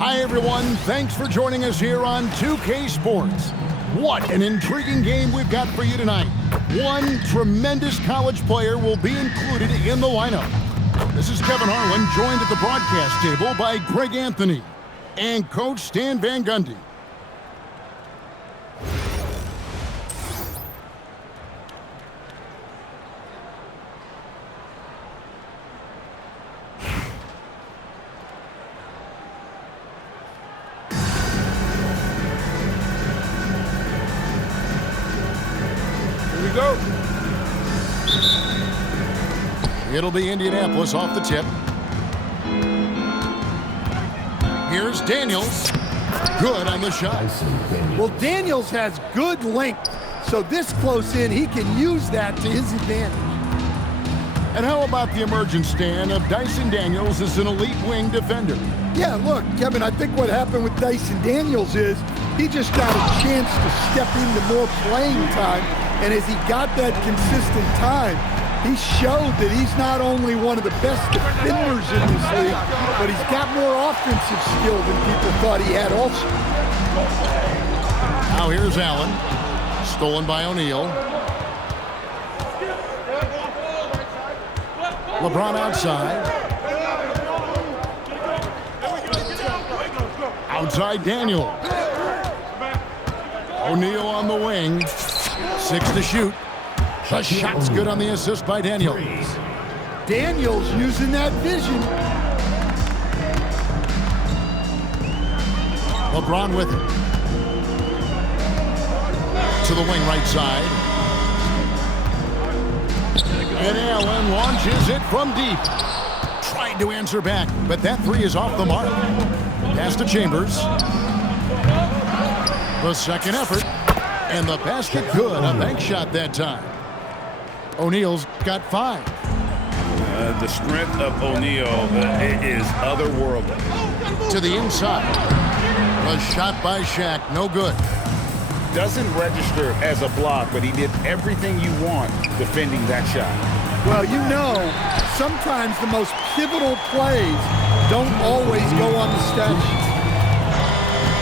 Hi, everyone. Thanks for joining us here on 2K Sports. What an intriguing game we've got for you tonight. One tremendous college player will be included in the lineup. This is Kevin Harlan, joined at the broadcast table by Greg Anthony and Coach Stan Van Gundy. Go. It'll be Indianapolis off the tip. Here's Daniels. Good on the shot. Well, Daniels has good length, so this close in, he can use that to his advantage. And how about the emergence, Stan, of Dyson Daniels as an elite wing defender? Yeah, look, Kevin, I think what happened with Dyson Daniels is he just got a chance to step into more playing time. And as he got that consistent time, he showed that he's not only one of the best defenders in this league, but he's got more offensive skill than people thought he had also. Now here's Allen. Stolen by O'Neal. LeBron outside. Outside Daniel. O'Neal on the wing. 6 to shoot. The shot's good on the assist by Daniels. Daniels using that vision. LeBron with it. To the wing right side. And Allen launches it from deep. Tried to answer back, but that three is off the mark. Pass to Chambers. The second effort. And the basket good. A bank shot that time. O'Neal's got 5. The strength of O'Neal is otherworldly. To the inside. A shot by Shaq. No good. Doesn't register as a block, but he did everything you want defending that shot. Well, you know, sometimes the most pivotal plays don't always go on the stat sheet.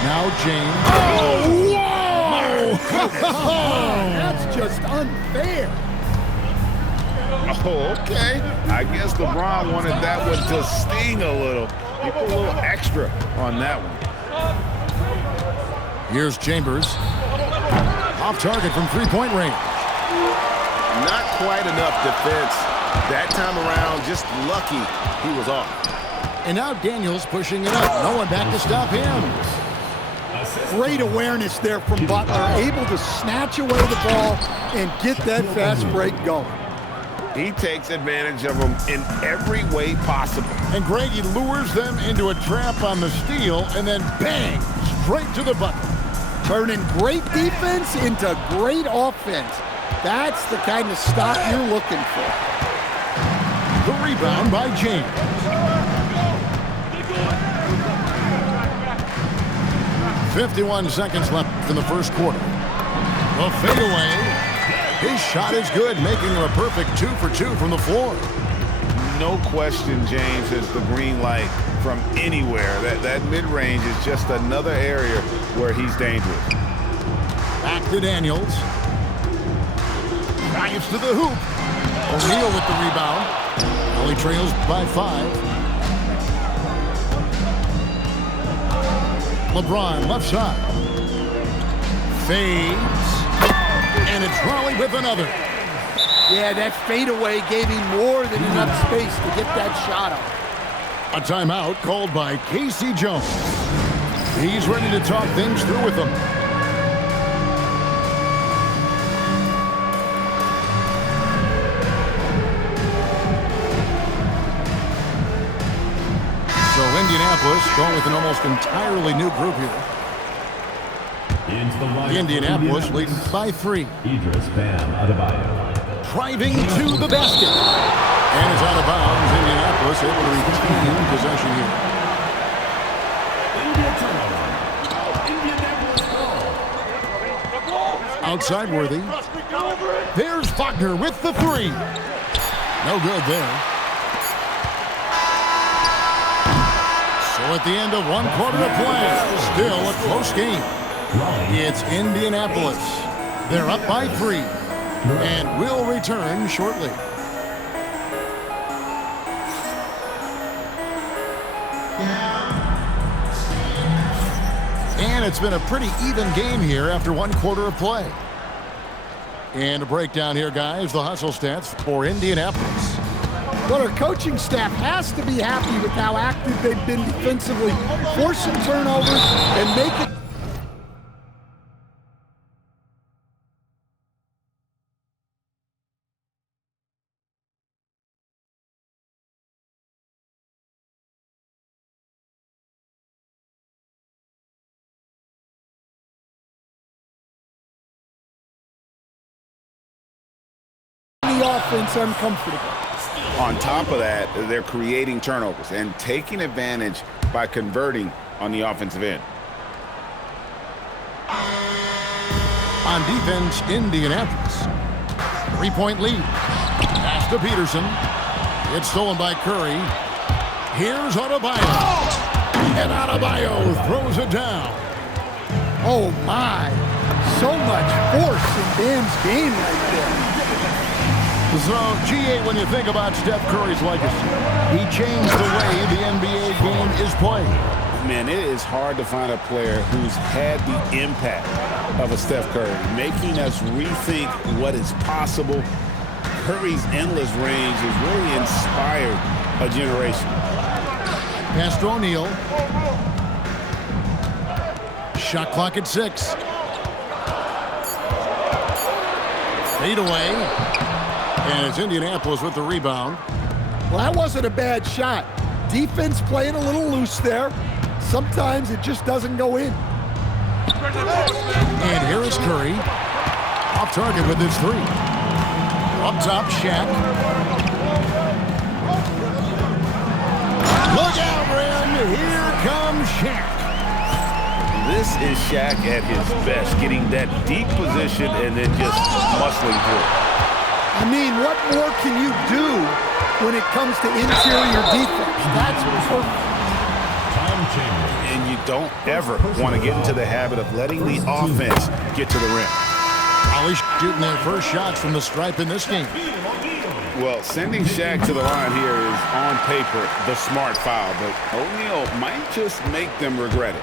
Now James. Oh, whoa! That's just unfair. Oh, okay. I guess LeBron wanted that one to sting a little. He put a little extra on that one. Here's Chambers. Off target from three-point range. Not quite enough defense. That time around, just lucky he was off. And now Daniels pushing it up. No one back to stop him. Great awareness there from Butler, able to snatch away the ball and get that fast break going. He takes advantage of them in every way possible. And Greg, he lures them into a trap on the steal, and then bang, straight to the bucket. Turning great defense into great offense. That's the kind of stop you're looking for. The rebound by James. 51 seconds left in the first quarter. The fadeaway. His shot is good, making him a perfect 2 for 2 from the floor. No question, James has the green light from anywhere. That mid-range is just another area where he's dangerous. Back to Daniels. Drives to the hoop. O'Neal with the rebound. Only trails by 5. LeBron left side. Fades. And it's Raleigh with another. Yeah, that fadeaway gave him more than enough space to get that shot up. A timeout called by Casey Jones. He's ready to talk things through with them. So Indianapolis going with an almost entirely new group here. Indianapolis leading by 3. Idris Bam Adebayo. Driving to the basket. And it's out of bounds. Indianapolis able to retain possession here. Outside Worthy. There's Faulkner with the 3. No good there. So So at the end of one quarter of play, still a close game. It's Indianapolis. They're up by 3 and will return shortly. And it's been a pretty even game here after one quarter of play. And a breakdown here, guys. The hustle stats for Indianapolis. Well, our coaching staff has to be happy with how active they've been defensively, forcing turnovers and making... the offense uncomfortable. On top of that, they're creating turnovers and taking advantage by converting on the offensive end. On defense, Indianapolis. 3-point lead. Pass to Peterson. It's stolen by Curry. Here's Adebayo. And Adebayo throws it down. Oh, my. So much force in Bam's game right there. So, G8, when you think about Steph Curry's legacy, he changed the way the NBA game is played. Man, it is hard to find a player who's had the impact of a Steph Curry, making us rethink what is possible. Curry's endless range has really inspired a generation. Pass to O'Neal. Shot clock at 6. Fade away. And it's Indianapolis with the rebound. Well, that wasn't a bad shot. Defense playing a little loose there. Sometimes it just doesn't go in. And here is Curry. Off target with his 3. Up top, Shaq. Look out, Ren. Here comes Shaq. This is Shaq at his best, getting that deep position and then just muscling through. I mean, what more can you do when it comes to interior defense? That's perfect. And you don't ever want to get into the habit of letting the offense get to the rim. Probably shooting their first shots from the stripe in this game. Well, sending Shaq to the line here is on paper the smart foul, but O'Neal might just make them regret it.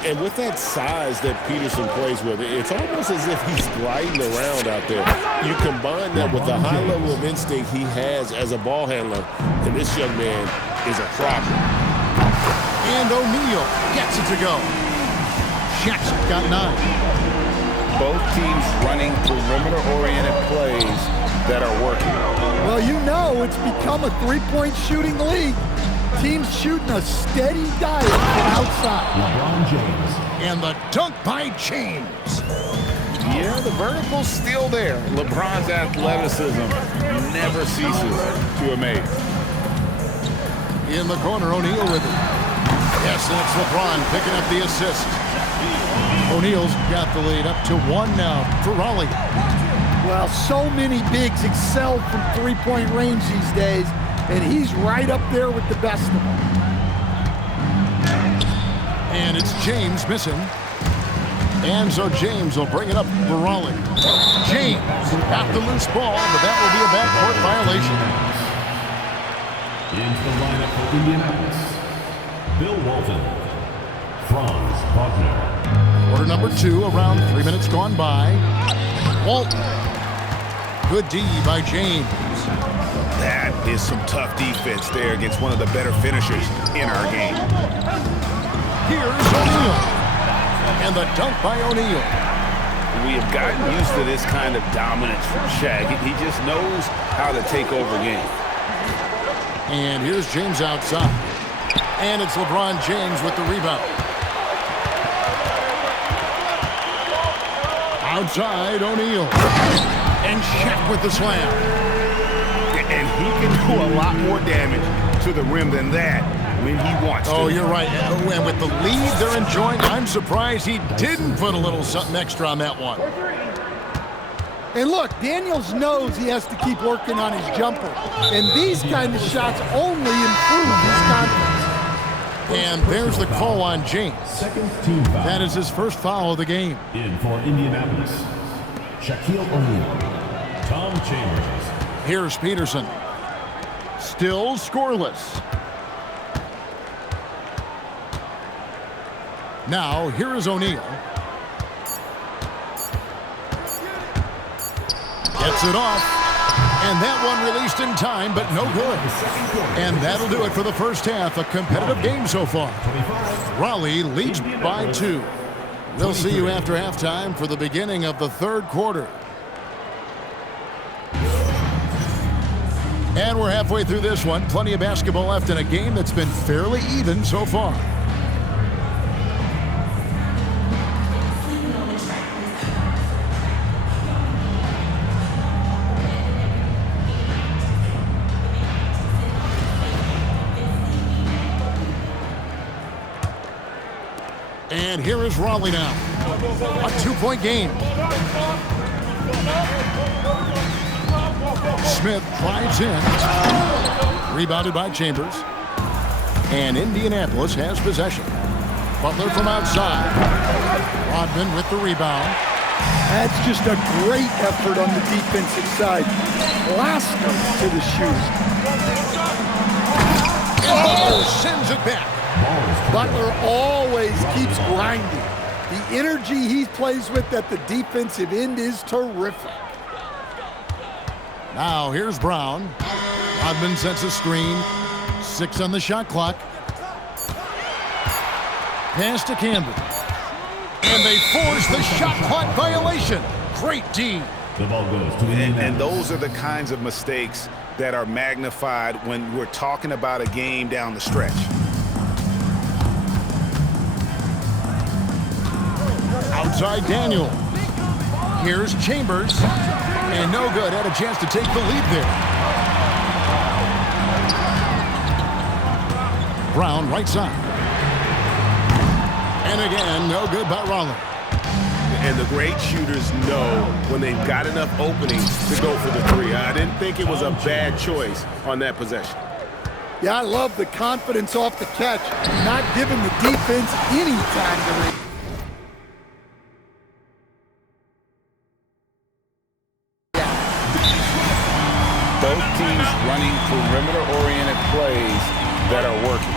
And with that size that Peterson plays with, it's almost as if he's gliding around out there. You combine that with the high level of instinct he has as a ball handler, and this young man is a problem. And O'Neal gets it to go. Shaq's got 9. Both teams running perimeter-oriented plays that are working. Well, you know it's become a three-point shooting league. Teams shooting a steady diet from outside. LeBron James. And the dunk by James. Yeah, the vertical's still there. LeBron's athleticism never ceases to amaze. In the corner, O'Neal with it. Yes, that's LeBron picking up the assist. O'Neal's got the lead up to 1 now for Raleigh. Well, so many bigs excel from three-point range these days, and he's right up there with the best of them. And it's James missing. And so James will bring it up for Raleigh. James got the loose ball, but that will be a backcourt violation. Into the lineup for Indianapolis, Bill Walton, Franz Wagner. Quarter number 2, around 3 minutes gone by. Walton. Good D by James. That is some tough defense there against one of the better finishers in our game. Here's O'Neal. And the dunk by O'Neal. We have gotten used to this kind of dominance from Shaq. He just knows how to take over games. And here's James outside. And it's LeBron James with the rebound. Outside, O'Neal. And Shaq with the slam. And he can do a lot more damage to the rim than that when he wants to. Oh, you're right. And with the lead they're enjoying, I'm surprised he didn't put a little something extra on that one. And look, Daniels knows he has to keep working on his jumper. And these kind of shots only improve his confidence. And there's the call on James. Second team foul. That is his first foul of the game. In for Indianapolis, Shaquille O'Neal, Tom Chambers. Here's Peterson. Still scoreless. Now, here is O'Neal. Gets it off. And that one released in time, but no good. And that'll do it for the first half. A competitive game so far. Raleigh leads by 2. We'll see you after halftime for the beginning of the third quarter. And we're halfway through this one. Plenty of basketball left in a game that's been fairly even so far. And here is Raleigh now. A 2-point game. Smith drives in. Rebounded by Chambers. And Indianapolis has possession. Butler from outside. Rodman with the rebound. That's just a great effort on the defensive side. Blast them to the shoes. And Butler sends it back. Butler always keeps grinding. The energy he plays with at the defensive end is terrific. Now here's Brown. Rodman sets a screen. 6 on the shot clock. Pass to Campbell. And they force the shot clock violation. Great D. The ball goes to Indianapolis. And those are the kinds of mistakes that are magnified when we're talking about a game down the stretch. Outside Daniel. Here's Chambers. And no good. Had a chance to take the lead there. Brown right side. And again, no good by Raleigh. And the great shooters know when they've got enough opening to go for the 3. I didn't think it was a bad choice on that possession. Yeah, I love the confidence off the catch, not giving the defense any time to read. Both teams running perimeter-oriented plays that are working.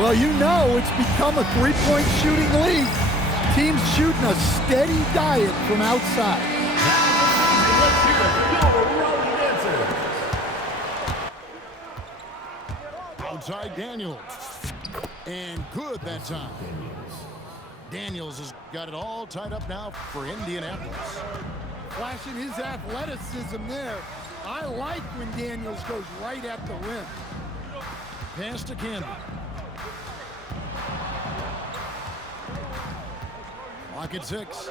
Well, you know it's become a three-point shooting league. Teams shooting a steady diet from outside. Outside Daniels. And good that time. Daniels has got it all tied up now for Indianapolis. Flashing his athleticism there. I like when Daniels goes right at the rim. Pass to Campbell. Clock at 6.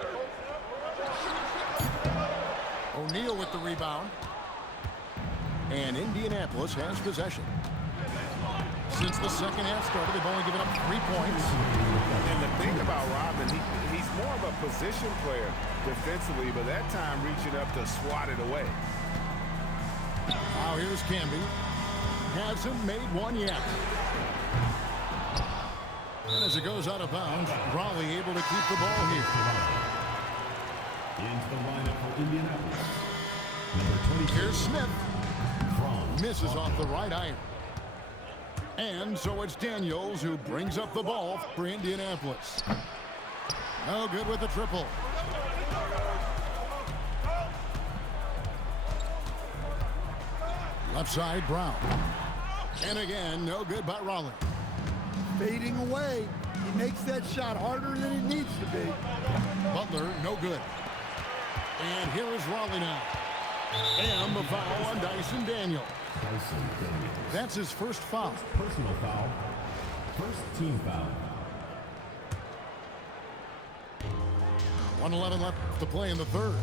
O'Neal with the rebound. And Indianapolis has possession. Since the second half started, they've only given up 3 points. And the thing about Rodman, he's more of a position player defensively, but that time reaching up to swat it away. Now here's Camby. Hasn't made one yet. And as it goes out of bounds, Raleigh able to keep the ball here. Into the lineup for Indianapolis. Number 22. Here's Smith. Franz Misses Wagner. off the right iron. And so it's Daniels who brings up the ball for Indianapolis. No good with the triple. Left side, Brown. And again, no good by Raleigh. Fading away. He makes that shot harder than it needs to be. Butler, no good. And here is Raleigh now. And the foul on Dyson Daniel. Dyson Daniels. That's his first foul. Personal foul. First team foul. 1:11 left to play in the third.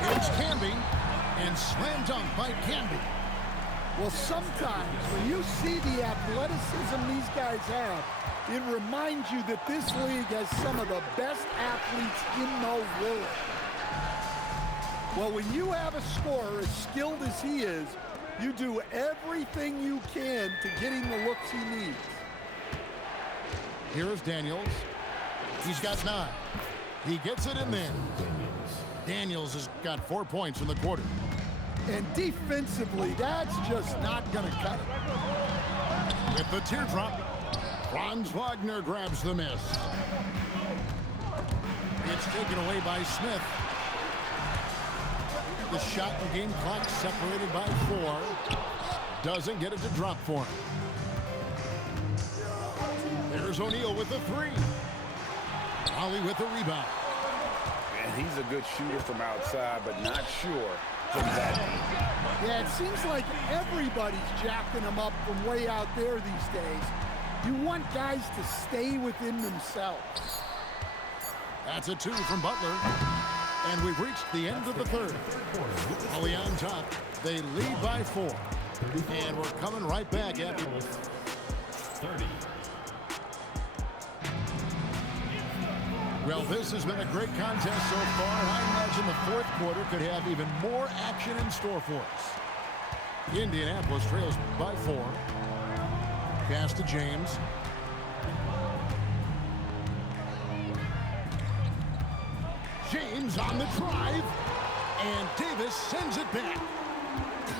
Here's Camby. And slam dunk by Camby. Well, sometimes when you see the athleticism these guys have, it reminds you that this league has some of the best athletes in the world. Well, when you have a scorer as skilled as he is, you do everything you can to get him the looks he needs. Here's Daniels. He's got 9. He gets it in there. Daniels has got 4 points in the quarter. And defensively, that's just not going to cut it. With the teardrop, Franz Wagner grabs the miss. It's taken away by Smith. The shot and game clock separated by 4. Doesn't get it to drop for him. There's O'Neal with the 3. Ollie with the rebound. And he's a good shooter from outside, but not sure from that. Yeah, it seems like everybody's jacking him up from way out there these days. You want guys to stay within themselves. That's a 2 from Butler. And we've reached the end of the third. Ollie on top. They lead by 4. And we're coming right back after 30. Well, this has been a great contest so far, and I imagine the fourth quarter could have even more action in store for us. Indianapolis trails by 4. Pass to James. James on the drive, and Davis sends it back.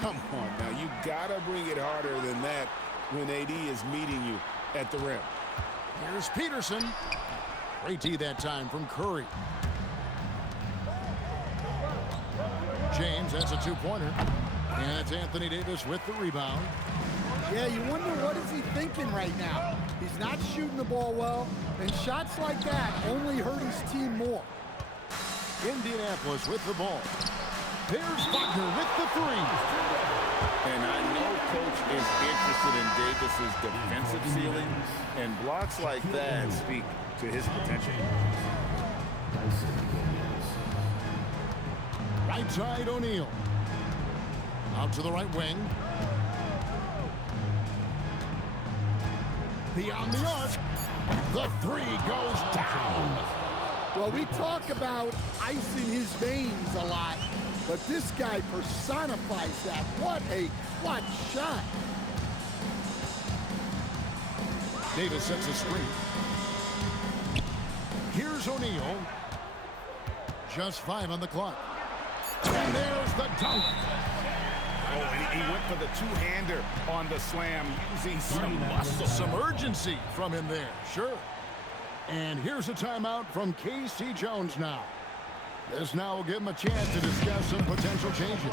Come on now, you gotta bring it harder than that when AD is meeting you at the rim. Here's Peterson. Great D that time from Curry. James, that's a 2-pointer. And it's Anthony Davis with the rebound. Yeah, you wonder what is he thinking right now. He's not shooting the ball well, and shots like that only hurt his team more. Indianapolis with the ball. There's Wagner with the 3. And I know Coach is interested in Davis's defensive ceiling, and blocks like that speak to his potential. Right side, O'Neal. Out to the right wing. Beyond the arc. The 3 goes down. Well, we talk about ice in his veins a lot, but this guy personifies that. What a clutch shot. Davis sets a screen. Here's O'Neal. Just 5 on the clock. And there's the dunk. Oh, and he went for the two-hander on the slam, using some muscle. Some urgency from him there, sure. And here's a timeout from K.C. Jones now. This now will give him a chance to discuss some potential changes.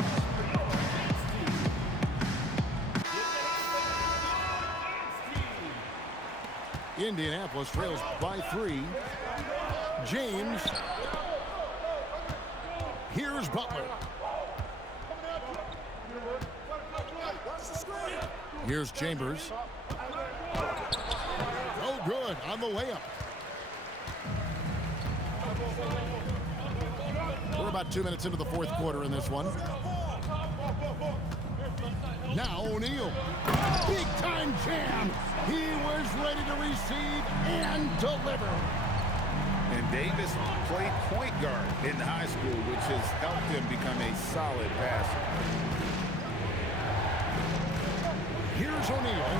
Indianapolis trails by 3. James. Here's Butler. Here's Chambers. Oh, good on the layup. We're about 2 minutes into the fourth quarter in this one. Now O'Neal. Big time jam. He was ready to receive and deliver. And Davis played point guard in high school, which has helped him become a solid passer. Here's O'Neal.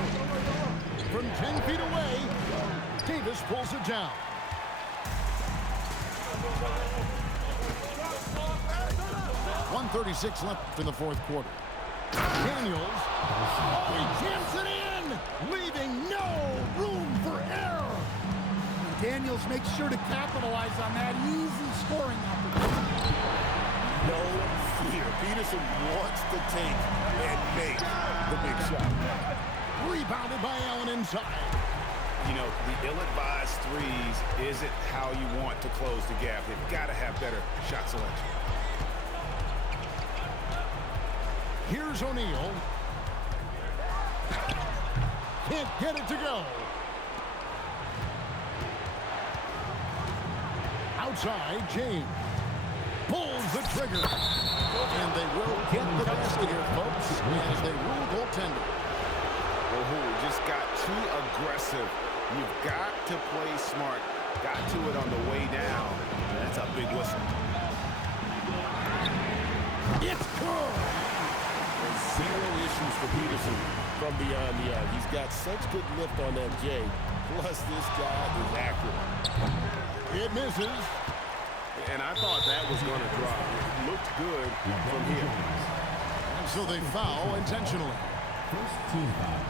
From 10 feet away, Davis pulls it down. .136 left in the fourth quarter. Daniels. Oh, he jams it in, leaving no room for error. Daniels makes sure to capitalize on that easy scoring opportunity. No fear. Peterson wants to take and make the big shot. Rebounded by Allen inside. You know, the ill-advised threes isn't how you want to close the gap. They've got to have better shot selection. Here's O'Neal. Can't get it to go. Outside, James pulls the trigger. And they will get the basket here, folks, as they rule goaltender. Oh, just got too aggressive. You've got to play smart. Got to it on the way down. That's a big whistle. It's good. Zero issues for Peterson. from beyond the arc. He's got such good lift on that J. Plus, this guy is accurate. It misses. And I thought that was going to drop. It looked good from here. And so they foul intentionally. First team foul.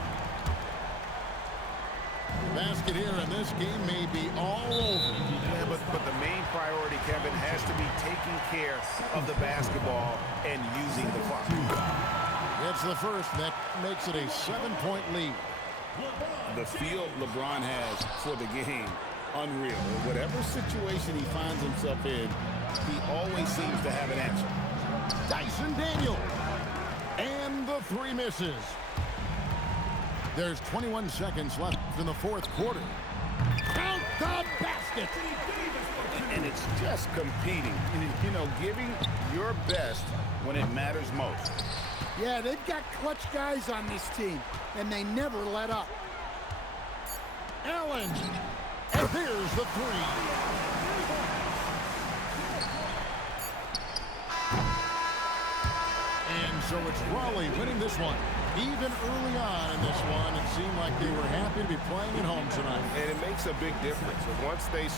Basket here, and this game may be all over. Yeah, but the main priority, Kevin, has to be taking care of the basketball and using the clock. It's the first that makes it a 7-point lead. The feel LeBron has for the game, unreal. Whatever situation he finds himself in, he always seems to have an answer. Dyson Daniels. And the three misses. There's 21 seconds left in the fourth quarter. Count the basket. And it's just competing, giving your best when it matters most. Yeah, they've got clutch guys on this team, and they never let up. Allen. And here's the three. And so it's Raleigh winning this one. Even early on in this one, it seemed like they were happy to be playing at home tonight. And it makes a big difference. Once they